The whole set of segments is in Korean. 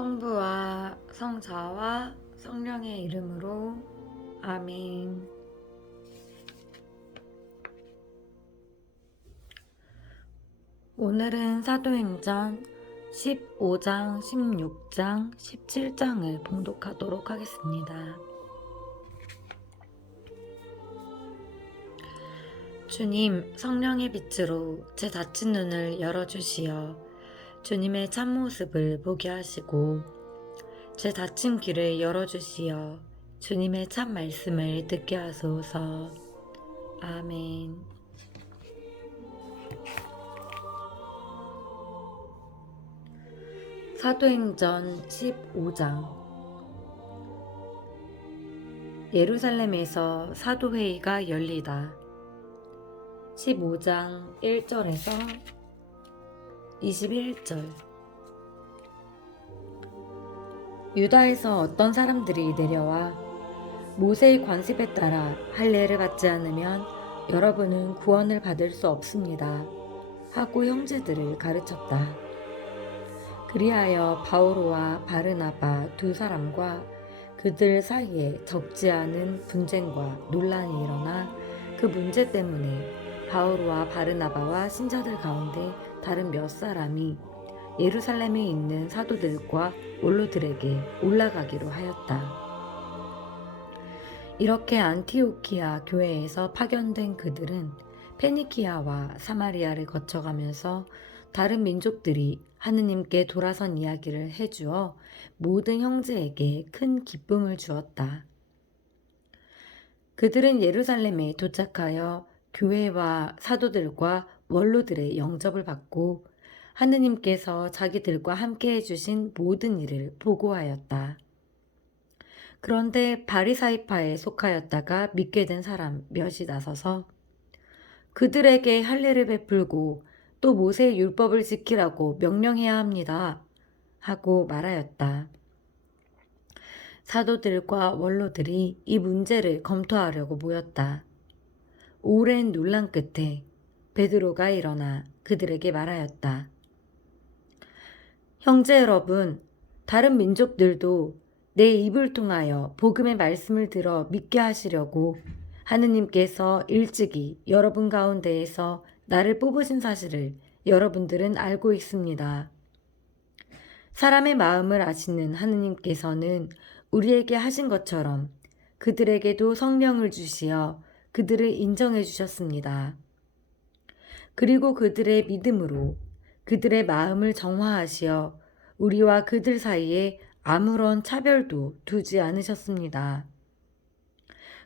성부와 성자와 성령의 이름으로 아멘. 오늘은 사도행전 15장, 16장, 17장을 봉독하도록 하겠습니다. 주님, 성령의 빛으로 제 닫힌 눈을 열어주시어 주님의 참모습을 보게 하시고 제 닫힌 귀를 열어주시어 주님의 참 말씀을 듣게 하소서. 아멘. 사도행전 15장. 예루살렘에서 사도회의가 열리다. 15장 1절에서 21절. 유다에서 어떤 사람들이 내려와 모세의 관습에 따라 할례를 받지 않으면 여러분은 구원을 받을 수 없습니다 하고 형제들을 가르쳤다. 그리하여 바오로와 바르나바 두 사람과 그들 사이에 적지 않은 분쟁과 논란이 일어나 그 문제 때문에 바오로와 바르나바와 신자들 가운데 다른 몇 사람이 예루살렘에 있는 사도들과 원로들에게 올라가기로 하였다. 이렇게 안티오키아 교회에서 파견된 그들은 페니키아와 사마리아를 거쳐가면서 다른 민족들이 하느님께 돌아선 이야기를 해주어 모든 형제에게 큰 기쁨을 주었다. 그들은 예루살렘에 도착하여 교회와 사도들과 원로들의 영접을 받고 하느님께서 자기들과 함께 해주신 모든 일을 보고하였다. 그런데 바리사이파에 속하였다가 믿게 된 사람 몇이 나서서 그들에게 할례를 베풀고 또 모세의 율법을 지키라고 명령해야 합니다 하고 말하였다. 사도들과 원로들이 이 문제를 검토하려고 모였다. 오랜 논란 끝에 베드로가 일어나 그들에게 말하였다. 형제 여러분, 다른 민족들도 내 입을 통하여 복음의 말씀을 들어 믿게 하시려고 하느님께서 일찍이 여러분 가운데에서 나를 뽑으신 사실을 여러분들은 알고 있습니다. 사람의 마음을 아시는 하느님께서는 우리에게 하신 것처럼 그들에게도 성령을 주시어 그들을 인정해 주셨습니다. 그리고 그들의 믿음으로 그들의 마음을 정화하시어 우리와 그들 사이에 아무런 차별도 두지 않으셨습니다.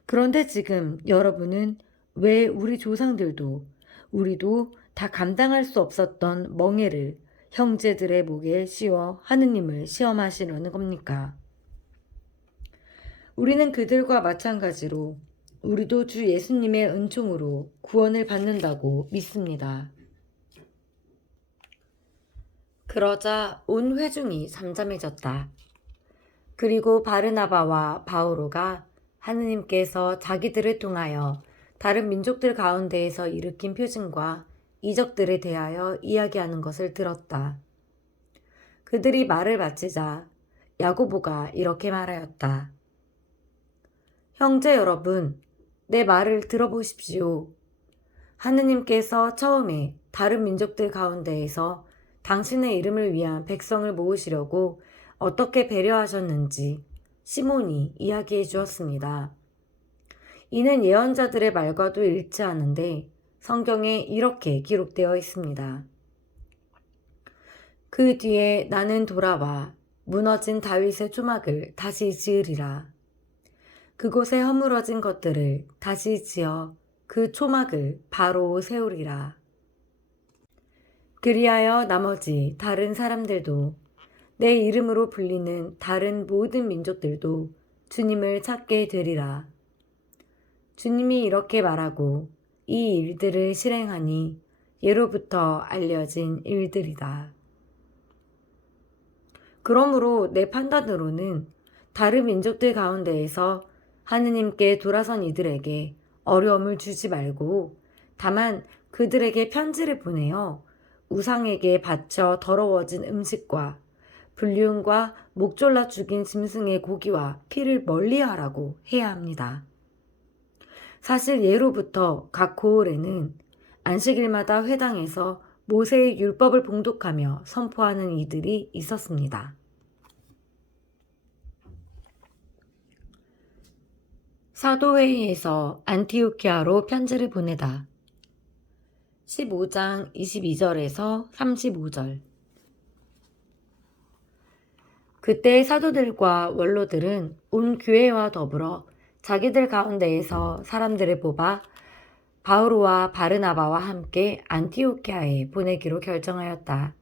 그런데 지금 여러분은 왜 우리 조상들도 우리도 다 감당할 수 없었던 멍에를 형제들의 목에 씌워 하느님을 시험하시려는 겁니까? 우리는 그들과 마찬가지로 우리도 주 예수님의 은총으로 구원을 받는다고 믿습니다. 그러자 온 회중이 잠잠해졌다. 그리고 바르나바와 바오로가 하느님께서 자기들을 통하여 다른 민족들 가운데에서 일으킨 표징과 이적들에 대하여 이야기하는 것을 들었다. 그들이 말을 마치자 야고보가 이렇게 말하였다. 형제 여러분, 내 말을 들어보십시오. 하느님께서 처음에 다른 민족들 가운데에서 당신의 이름을 위한 백성을 모으시려고 어떻게 배려하셨는지 시몬이 이야기해 주었습니다. 이는 예언자들의 말과도 일치하는데 성경에 이렇게 기록되어 있습니다. 그 뒤에 나는 돌아와 무너진 다윗의 초막을 다시 지으리라. 그곳에 허물어진 것들을 다시 지어 그 초막을 바로 세우리라. 그리하여 나머지 다른 사람들도 내 이름으로 불리는 다른 모든 민족들도 주님을 찾게 되리라. 주님이 이렇게 말하고 이 일들을 실행하니 예로부터 알려진 일들이다. 그러므로 내 판단으로는 다른 민족들 가운데에서 하느님께 돌아선 이들에게 어려움을 주지 말고 다만 그들에게 편지를 보내어 우상에게 바쳐 더러워진 음식과 불륜과 목 졸라 죽인 짐승의 고기와 피를 멀리하라고 해야 합니다. 사실 예로부터 각 고을에는 안식일마다 회당에서 모세의 율법을 봉독하며 선포하는 이들이 있었습니다. 사도회의에서 안티오키아로 편지를 보내다. 15장 22절에서 35절. 그때 사도들과 원로들은 온 교회와 더불어 자기들 가운데에서 사람들을 뽑아 바오로와 바르나바와 함께 안티오키아에 보내기로 결정하였다.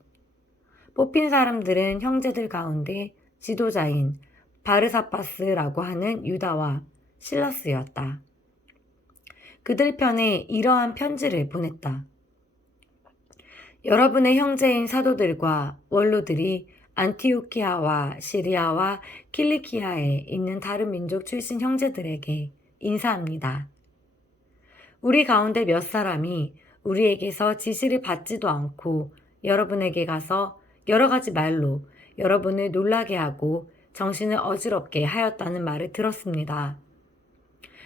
뽑힌 사람들은 형제들 가운데 지도자인 바르사바스라고 하는 유다와 실라스였다. 그들 편에 이러한 편지를 보냈다. 여러분의 형제인 사도들과 원로들이 안티오키아와 시리아와 킬리키아에 있는 다른 민족 출신 형제들에게 인사합니다. 우리 가운데 몇 사람이 우리에게서 지시를 받지도 않고 여러분에게 가서 여러 가지 말로 여러분을 놀라게 하고 정신을 어지럽게 하였다는 말을 들었습니다.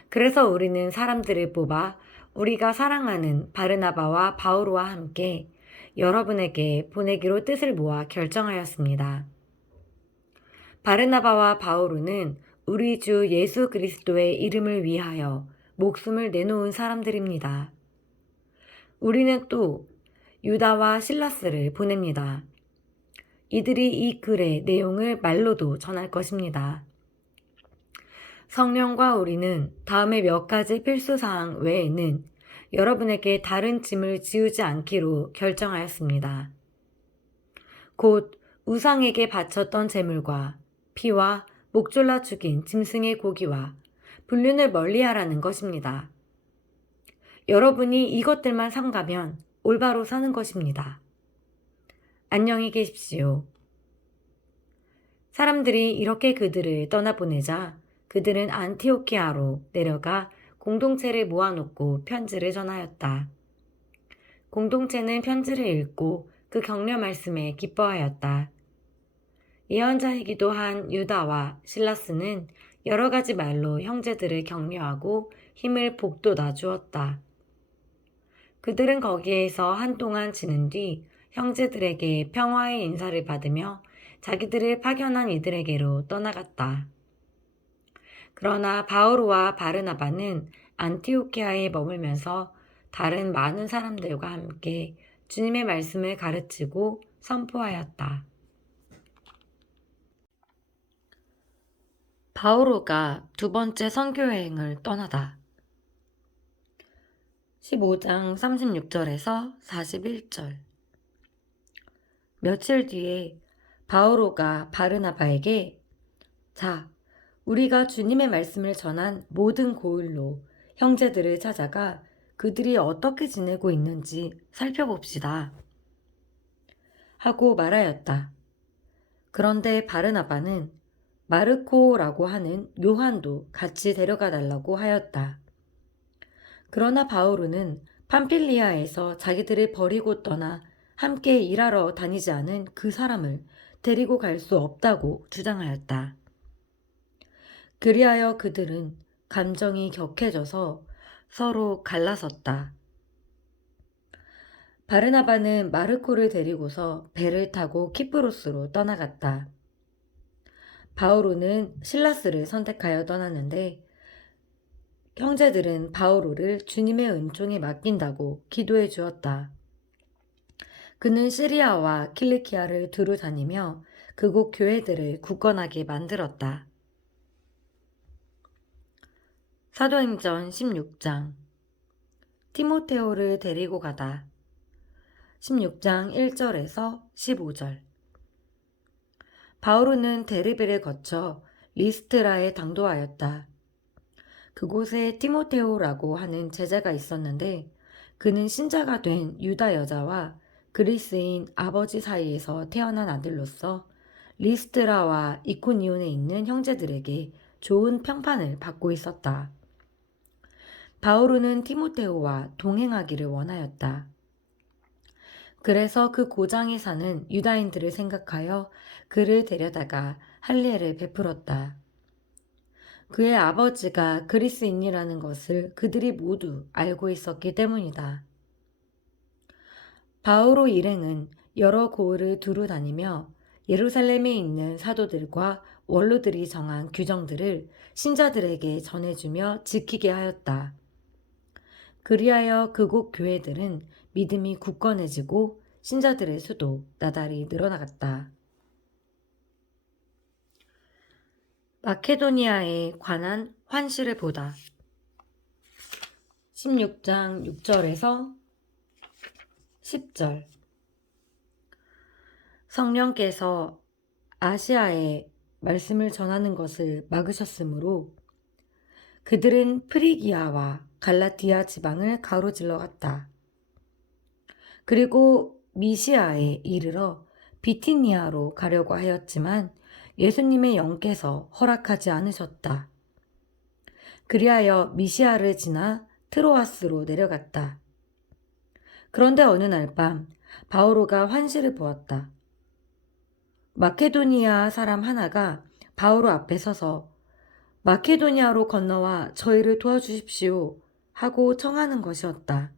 그래서 우리는 사람들을 뽑아 우리가 사랑하는 바르나바와 바오로와 함께 여러분에게 보내기로 뜻을 모아 결정하였습니다. 바르나바와 바오로는 우리 주 예수 그리스도의 이름을 위하여 목숨을 내놓은 사람들입니다. 우리는 또 유다와 실라스를 보냅니다. 이들이 이 글의 내용을 말로도 전할 것입니다. 성령과 우리는 다음의 몇 가지 필수사항 외에는 여러분에게 다른 짐을 지우지 않기로 결정하였습니다. 곧 우상에게 바쳤던 제물과 피와 목 졸라 죽인 짐승의 고기와 불륜을 멀리하라는 것입니다. 여러분이 이것들만 삼가면 올바로 사는 것입니다. 안녕히 계십시오. 사람들이 이렇게 그들을 떠나보내자 그들은 안티오키아로 내려가 공동체를 모아놓고 편지를 전하였다. 공동체는 편지를 읽고 그 격려 말씀에 기뻐하였다. 예언자이기도 한 유다와 실라스는 여러 가지 말로 형제들을 격려하고 힘을 북돋아 주었다. 그들은 거기에서 한동안 지낸 뒤 형제들에게 평화의 인사를 받으며 자기들을 파견한 이들에게로 떠나갔다. 그러나 바오로와 바르나바는 안티오키아에 머물면서 다른 많은 사람들과 함께 주님의 말씀을 가르치고 선포하였다. 바오로가 두 번째 선교여행을 떠나다. 15장 36절에서 41절. 며칠 뒤에 바오로가 바르나바에게 자, 우리가 주님의 말씀을 전한 모든 고을로 형제들을 찾아가 그들이 어떻게 지내고 있는지 살펴봅시다. 하고 말하였다. 그런데 바르나바는 마르코라고 하는 요한도 같이 데려가 달라고 하였다. 그러나 바오로는 팜필리아에서 자기들을 버리고 떠나 함께 일하러 다니지 않은 그 사람을 데리고 갈 수 없다고 주장하였다. 그리하여 그들은 감정이 격해져서 서로 갈라섰다. 바르나바는 마르코를 데리고서 배를 타고 키프로스로 떠나갔다. 바오로는 실라스를 선택하여 떠났는데 형제들은 바오로를 주님의 은총에 맡긴다고 기도해 주었다. 그는 시리아와 킬리키아를 두루 다니며 그곳 교회들을 굳건하게 만들었다. 사도행전 16장. 티모테오를 데리고 가다. 16장 1절에서 15절. 바오로는 데르베를 거쳐 리스트라에 당도하였다. 그곳에 티모테오라고 하는 제자가 있었는데 그는 신자가 된 유다 여자와 그리스인 아버지 사이에서 태어난 아들로서 리스트라와 이코니온에 있는 형제들에게 좋은 평판을 받고 있었다. 바오로는 티모테오와 동행하기를 원하였다. 그래서 그 고장에 사는 유다인들을 생각하여 그를 데려다가 할례를 베풀었다. 그의 아버지가 그리스인이라는 것을 그들이 모두 알고 있었기 때문이다. 바오로 일행은 여러 고을을 두루 다니며 예루살렘에 있는 사도들과 원로들이 정한 규정들을 신자들에게 전해주며 지키게 하였다. 그리하여 그곳 교회들은 믿음이 굳건해지고 신자들의 수도 나달이 늘어나갔다. 마케도니아에 관한 환시를 보다. 16장 6절에서 10절. 성령께서 아시아에 말씀을 전하는 것을 막으셨으므로 그들은 프리기아와 갈라디아 지방을 가로질러 갔다. 그리고 미시아에 이르러 비티니아로 가려고 하였지만 예수님의 영께서 허락하지 않으셨다. 그리하여 미시아를 지나 트로아스로 내려갔다. 그런데 어느 날 밤 바오로가 환시를 보았다. 마케도니아 사람 하나가 바오로 앞에 서서 마케도니아로 건너와 저희를 도와주십시오 하고 청하는 것이었다.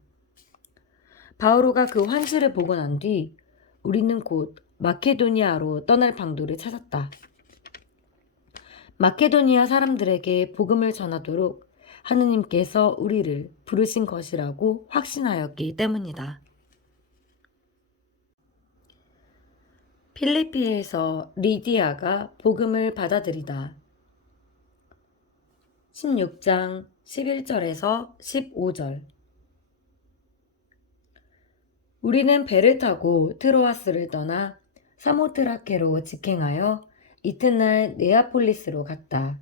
바오로가 그 환시를 보고 난 뒤 우리는 곧 마케도니아로 떠날 방도를 찾았다. 마케도니아 사람들에게 복음을 전하도록 하느님께서 우리를 부르신 것이라고 확신하였기 때문이다. 필리피에서 리디아가 복음을 받아들이다. 16장 11절에서 15절. 우리는 배를 타고 트로아스를 떠나 사모트라케로 직행하여 이튿날 네아폴리스로 갔다.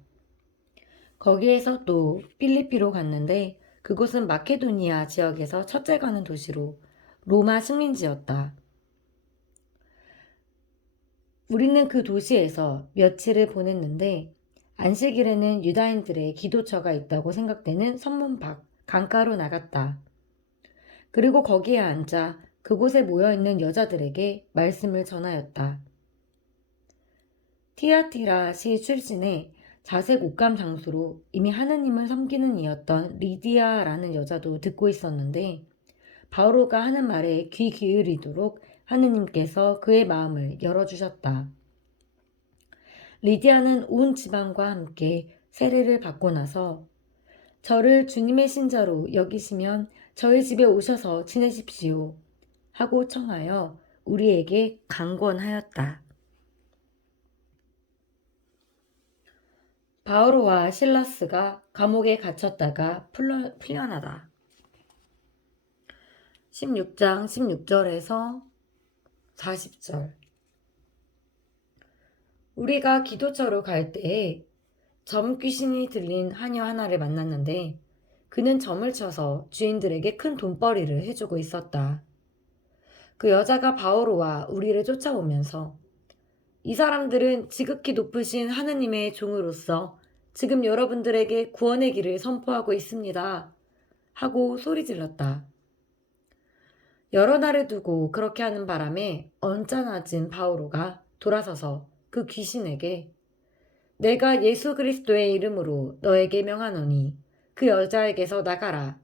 거기에서 또 필리피로 갔는데 그곳은 마케도니아 지역에서 첫째 가는 도시로 로마 식민지였다. 우리는 그 도시에서 며칠을 보냈는데 안식일에는 유다인들의 기도처가 있다고 생각되는 선문 밖 강가로 나갔다. 그리고 거기에 앉아 그곳에 모여있는 여자들에게 말씀을 전하였다. 티아티라시 출신의 자색 옷감 장수로 이미 하느님을 섬기는 이였던 리디아라는 여자도 듣고 있었는데 바오로가 하는 말에 귀 기울이도록 하느님께서 그의 마음을 열어주셨다. 리디아는 온 지방과 함께 세례를 받고 나서 저를 주님의 신자로 여기시면 저희 집에 오셔서 지내십시오 하고 청하여 우리에게 강권하였다. 바오로와 실라스가 감옥에 갇혔다가 풀려나다. 16장 16절에서 40절. 우리가 기도처로 갈 때에 점 귀신이 들린 하녀 하나를 만났는데 그는 점을 쳐서 주인들에게 큰 돈벌이를 해주고 있었다. 그 여자가 바오로와 우리를 쫓아오면서 이 사람들은 지극히 높으신 하느님의 종으로서 지금 여러분들에게 구원의 길을 선포하고 있습니다. 하고 소리질렀다. 여러 날을 두고 그렇게 하는 바람에 언짢아진 바오로가 돌아서서 그 귀신에게 내가 예수 그리스도의 이름으로 너에게 명하노니 그 여자에게서 나가라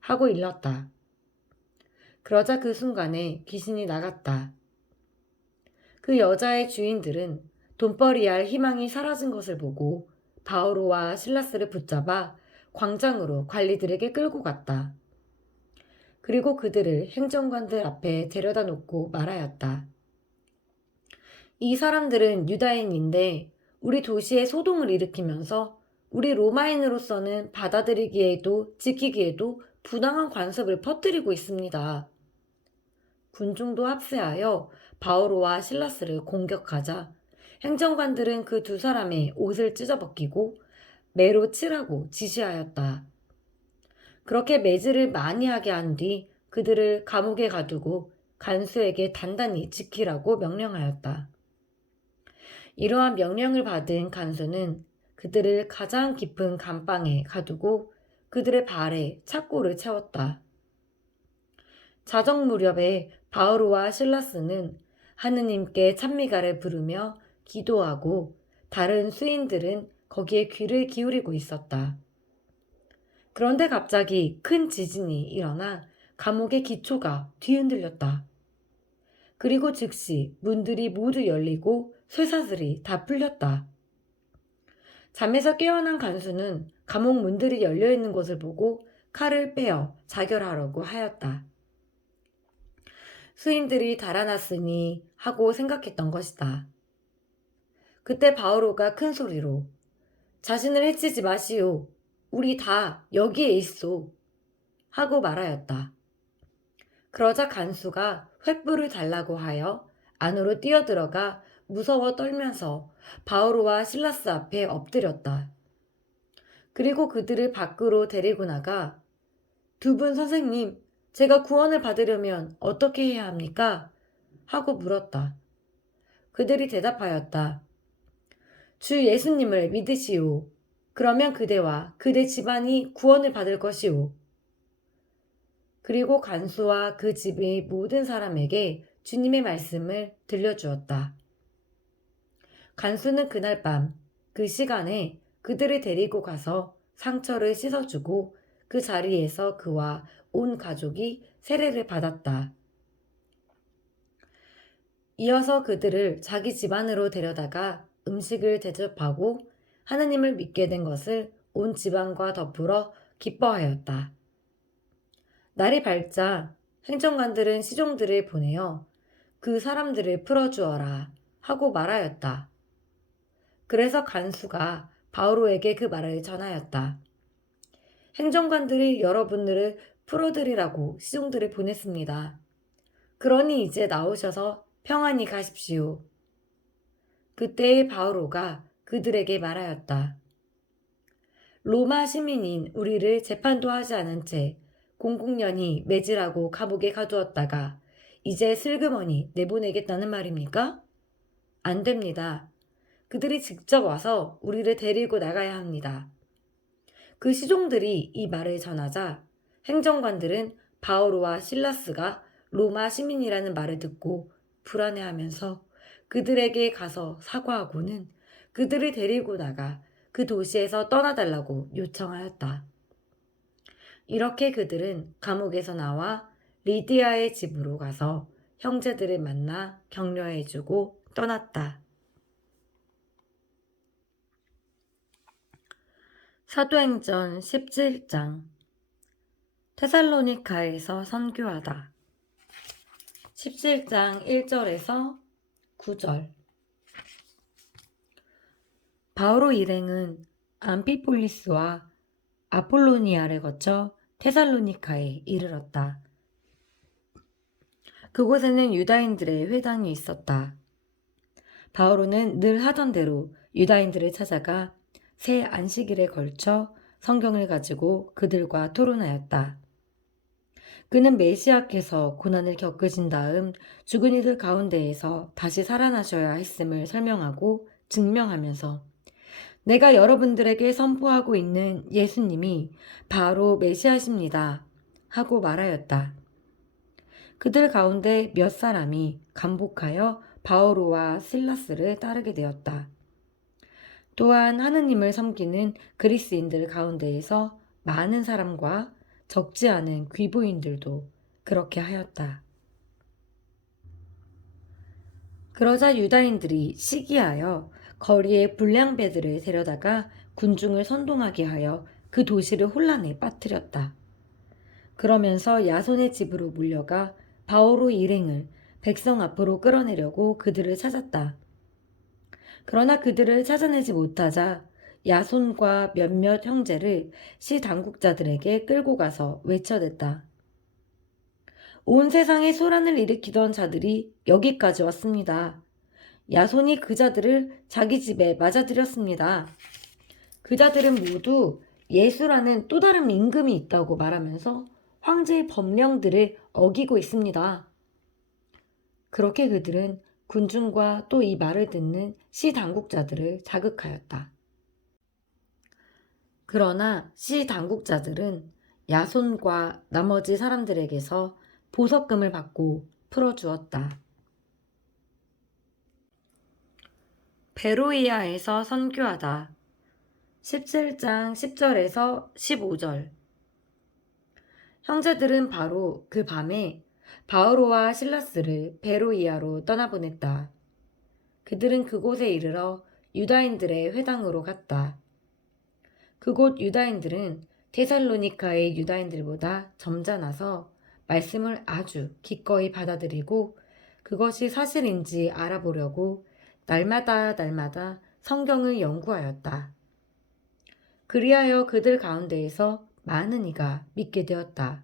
하고 일렀다. 그러자 그 순간에 귀신이 나갔다. 그 여자의 주인들은 돈벌이할 희망이 사라진 것을 보고 바오로와 실라스를 붙잡아 광장으로 관리들에게 끌고 갔다. 그리고 그들을 행정관들 앞에 데려다 놓고 말하였다. 이 사람들은 유다인인데 우리 도시에 소동을 일으키면서 우리 로마인으로서는 받아들이기에도 지키기에도 부당한 관습을 퍼뜨리고 있습니다. 군중도 합세하여 바오로와 실라스를 공격하자 행정관들은 그 두 사람의 옷을 찢어벗기고 매로 칠하고 지시하였다. 그렇게 매질을 많이 하게 한 뒤 그들을 감옥에 가두고 간수에게 단단히 지키라고 명령하였다. 이러한 명령을 받은 간수는 그들을 가장 깊은 감방에 가두고 그들의 발에 착고를 채웠다. 자정 무렵에 바오로와 실라스는 하느님께 찬미가를 부르며 기도하고 다른 수인들은 거기에 귀를 기울이고 있었다. 그런데 갑자기 큰 지진이 일어나 감옥의 기초가 뒤흔들렸다. 그리고 즉시 문들이 모두 열리고 쇠사슬이 다 풀렸다. 잠에서 깨어난 간수는 감옥 문들이 열려있는 것을 보고 칼을 빼어 자결하려고 하였다. 수인들이 달아났으니 하고 생각했던 것이다. 그때 바오로가 큰 소리로 자신을 해치지 마시오. 우리 다 여기에 있소. 하고 말하였다. 그러자 간수가 횃불을 달라고 하여 안으로 뛰어들어가 무서워 떨면서 바오로와 실라스 앞에 엎드렸다. 그리고 그들을 밖으로 데리고 나가 두 분 선생님, 제가 구원을 받으려면 어떻게 해야 합니까? 하고 물었다. 그들이 대답하였다. 주 예수님을 믿으시오. 그러면 그대와 그대 집안이 구원을 받을 것이오. 그리고 간수와 그 집의 모든 사람에게 주님의 말씀을 들려주었다. 간수는 그날 밤 그 시간에 그들을 데리고 가서 상처를 씻어주고 그 자리에서 그와 온 가족이 세례를 받았다. 이어서 그들을 자기 집안으로 데려다가 음식을 대접하고 하느님을 믿게 된 것을 온 집안과 더불어 기뻐하였다. 날이 밝자 행정관들은 시종들을 보내어 그 사람들을 풀어주어라 하고 말하였다. 그래서 간수가 바오로에게 그 말을 전하였다. 행정관들이 여러분들을 풀어드리라고 시종들을 보냈습니다. 그러니 이제 나오셔서 평안히 가십시오. 그때의 바오로가 그들에게 말하였다. 로마 시민인 우리를 재판도 하지 않은 채 공공연히 매질하고 감옥에 가두었다가 이제 슬그머니 내보내겠다는 말입니까? 안 됩니다. 그들이 직접 와서 우리를 데리고 나가야 합니다. 그 시종들이 이 말을 전하자 행정관들은 바오로와 실라스가 로마 시민이라는 말을 듣고 불안해하면서 그들에게 가서 사과하고는 그들을 데리고 나가 그 도시에서 떠나달라고 요청하였다. 이렇게 그들은 감옥에서 나와 리디아의 집으로 가서 형제들을 만나 격려해주고 떠났다. 사도행전 17장 테살로니카에서 선교하다. 17장 1절에서 9절. 바오로 일행은 암피폴리스와 아폴로니아를 거쳐 테살로니카에 이르렀다. 그곳에는 유다인들의 회당이 있었다. 바오로는 늘 하던 대로 유다인들을 찾아가 새 안식일에 걸쳐 성경을 가지고 그들과 토론하였다. 그는 메시아께서 고난을 겪으신 다음 죽은 이들 가운데에서 다시 살아나셔야 했음을 설명하고 증명하면서 내가 여러분들에게 선포하고 있는 예수님이 바로 메시아십니다. 하고 말하였다. 그들 가운데 몇 사람이 감복하여 바오로와 실라스를 따르게 되었다. 또한 하느님을 섬기는 그리스인들 가운데에서 많은 사람과 적지 않은 귀부인들도 그렇게 하였다. 그러자 유다인들이 시기하여 거리에 불량배들을 데려다가 군중을 선동하게 하여 그 도시를 혼란에 빠뜨렸다. 그러면서 야손의 집으로 물려가 바오로 일행을 백성 앞으로 끌어내려고 그들을 찾았다. 그러나 그들을 찾아내지 못하자 야손과 몇몇 형제를 시 당국자들에게 끌고 가서 외쳐댔다. 온 세상에 소란을 일으키던 자들이 여기까지 왔습니다. 야손이 그 자들을 자기 집에 맞아들였습니다. 그 자들은 모두 예수라는 또 다른 임금이 있다고 말하면서 황제의 법령들을 어기고 있습니다. 그렇게 그들은 군중과 또 이 말을 듣는 시 당국자들을 자극하였다. 그러나 시 당국자들은 야손과 나머지 사람들에게서 보석금을 받고 풀어주었다. 베로이아에서 선교하다. 17장 10절에서 15절. 형제들은 바로 그 밤에 바오로와 실라스를 베로이아로 떠나보냈다. 그들은 그곳에 이르러 유다인들의 회당으로 갔다. 그곳 유다인들은 데살로니카의 유다인들보다 점잖아서 말씀을 아주 기꺼이 받아들이고 그것이 사실인지 알아보려고 날마다 성경을 연구하였다. 그리하여 그들 가운데에서 많은 이가 믿게 되었다.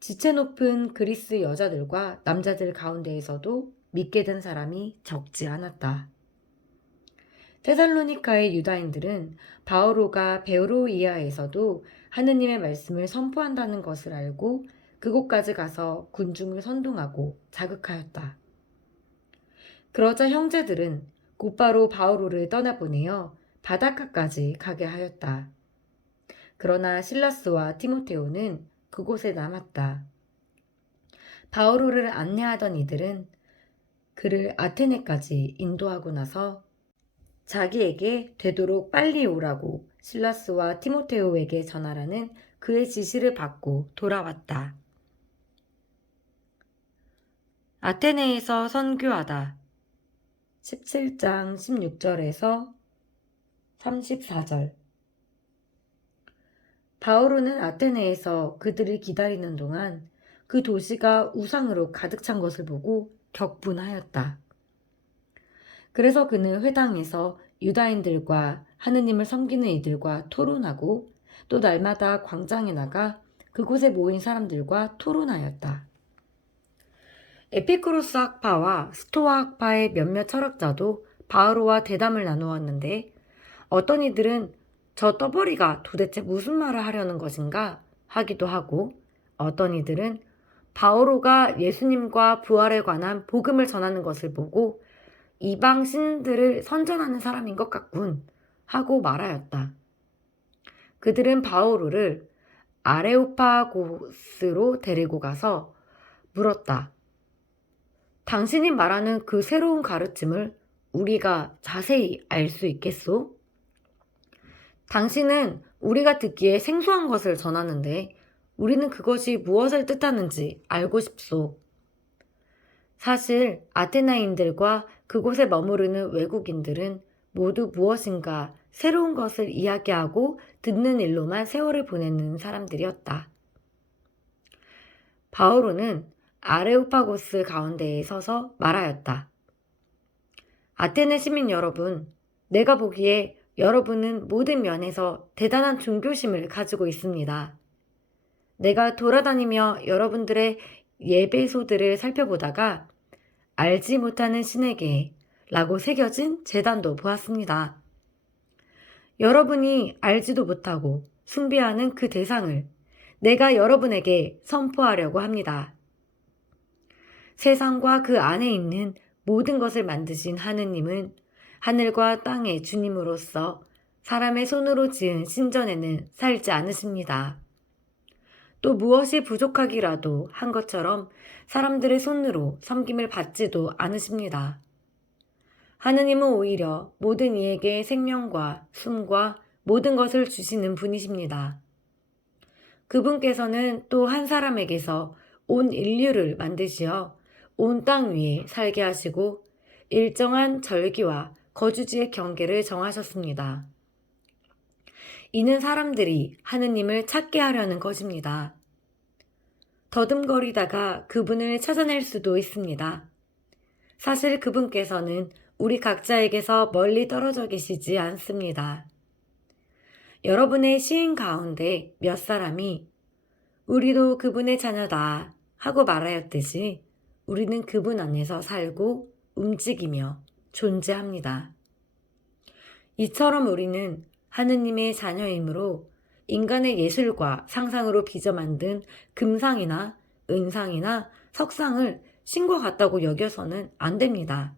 지체 높은 그리스 여자들과 남자들 가운데에서도 믿게 된 사람이 적지 않았다. 데살로니카의 유다인들은 바오로가 베로이아에서도 하느님의 말씀을 선포한다는 것을 알고 그곳까지 가서 군중을 선동하고 자극하였다. 그러자 형제들은 곧바로 바오로를 떠나보내어 바닷가까지 가게 하였다. 그러나 실라스와 티모테오는 그곳에 남았다. 바오로를 안내하던 이들은 그를 아테네까지 인도하고 나서 자기에게 되도록 빨리 오라고 실라스와 티모테오에게 전하라는 그의 지시를 받고 돌아왔다. 아테네에서 선교하다. 17장 16절에서 34절. 바오로는 아테네에서 그들을 기다리는 동안 그 도시가 우상으로 가득 찬 것을 보고 격분하였다. 그래서 그는 회당에서 유다인들과 하느님을 섬기는 이들과 토론하고 또 날마다 광장에 나가 그곳에 모인 사람들과 토론하였다. 에피쿠로스 학파와 스토아 학파의 몇몇 철학자도 바오로와 대담을 나누었는데 어떤 이들은 저 떠벌이가 도대체 무슨 말을 하려는 것인가 하기도 하고 어떤 이들은 바오로가 예수님과 부활에 관한 복음을 전하는 것을 보고 이방 신들을 선전하는 사람인 것 같군 하고 말하였다. 그들은 바오로를 아레오파고스로 데리고 가서 물었다. 당신이 말하는 그 새로운 가르침을 우리가 자세히 알 수 있겠소? 당신은 우리가 듣기에 생소한 것을 전하는데 우리는 그것이 무엇을 뜻하는지 알고 싶소. 사실 아테나인들과 그곳에 머무르는 외국인들은 모두 무엇인가 새로운 것을 이야기하고 듣는 일로만 세월을 보내는 사람들이었다. 바오로는 아레오파고스 가운데에 서서 말하였다. 아테네 시민 여러분, 내가 보기에 여러분은 모든 면에서 대단한 종교심을 가지고 있습니다. 내가 돌아다니며 여러분들의 예배소들을 살펴보다가 알지 못하는 신에게 라고 새겨진 제단도 보았습니다. 여러분이 알지도 못하고 숭배하는 그 대상을 내가 여러분에게 선포하려고 합니다. 세상과 그 안에 있는 모든 것을 만드신 하느님은 하늘과 땅의 주님으로서 사람의 손으로 지은 신전에는 살지 않으십니다. 또 무엇이 부족하기라도 한 것처럼 사람들의 손으로 섬김을 받지도 않으십니다. 하느님은 오히려 모든 이에게 생명과 숨과 모든 것을 주시는 분이십니다. 그분께서는 또 한 사람에게서 온 인류를 만드시어 온 땅 위에 살게 하시고 일정한 절기와 거주지의 경계를 정하셨습니다. 이는 사람들이 하느님을 찾게 하려는 것입니다. 더듬거리다가 그분을 찾아낼 수도 있습니다. 사실 그분께서는 우리 각자에게서 멀리 떨어져 계시지 않습니다. 여러분의 시인 가운데 몇 사람이 우리도 그분의 자녀다 하고 말하였듯이 우리는 그분 안에서 살고 움직이며 존재합니다. 이처럼 우리는 하느님의 자녀이므로 인간의 예술과 상상으로 빚어 만든 금상이나 은상이나 석상을 신과 같다고 여겨서는 안 됩니다.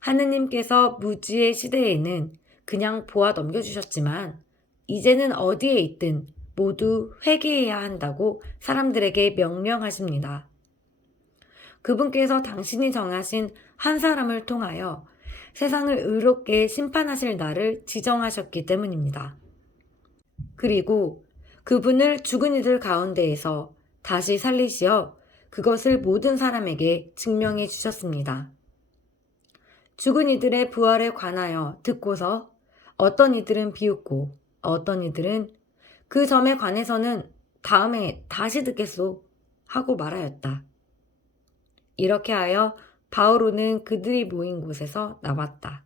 하느님께서 무지의 시대에는 그냥 보아 넘겨주셨지만 이제는 어디에 있든 모두 회개해야 한다고 사람들에게 명령하십니다. 그분께서 당신이 정하신 한 사람을 통하여 세상을 의롭게 심판하실 날을 지정하셨기 때문입니다. 그리고 그분을 죽은 이들 가운데에서 다시 살리시어 그것을 모든 사람에게 증명해 주셨습니다. 죽은 이들의 부활에 관하여 듣고서 어떤 이들은 비웃고 어떤 이들은 그 점에 관해서는 다음에 다시 듣겠소 하고 말하였다. 이렇게 하여 바오로는 그들이 모인 곳에서 나왔다.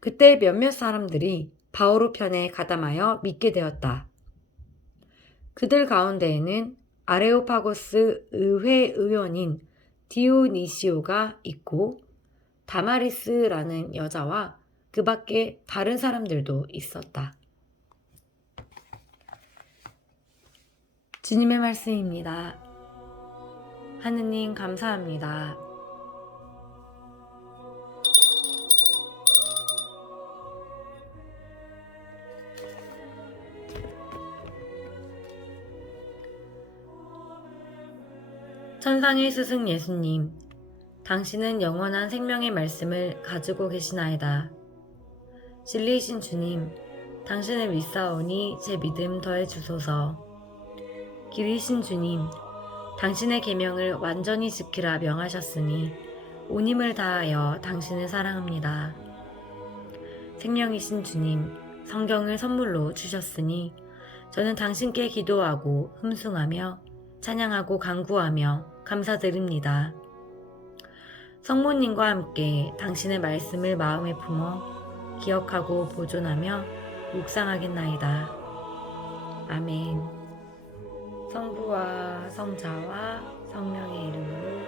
그때 몇몇 사람들이 바오로 편에 가담하여 믿게 되었다. 그들 가운데에는 아레오파고스 의회 의원인 디오니시오가 있고 다마리스라는 여자와 그 밖에 다른 사람들도 있었다. 주님의 말씀입니다. 하느님 감사합니다. 천상의 스승 예수님, 당신은 영원한 생명의 말씀을 가지고 계시나이다. 진리이신 주님, 당신을 믿사오니 제 믿음 더해 주소서. 길이신 주님, 당신의 계명을 완전히 지키라 명하셨으니 온 힘을 다하여 당신을 사랑합니다. 생명이신 주님, 성경을 선물로 주셨으니 저는 당신께 기도하고 흠숭하며 찬양하고 간구하며 감사드립니다. 성모님과 함께 당신의 말씀을 마음에 품어 기억하고 보존하며 묵상하겠나이다. 아멘. 성부와 성자와 성령의 이름으로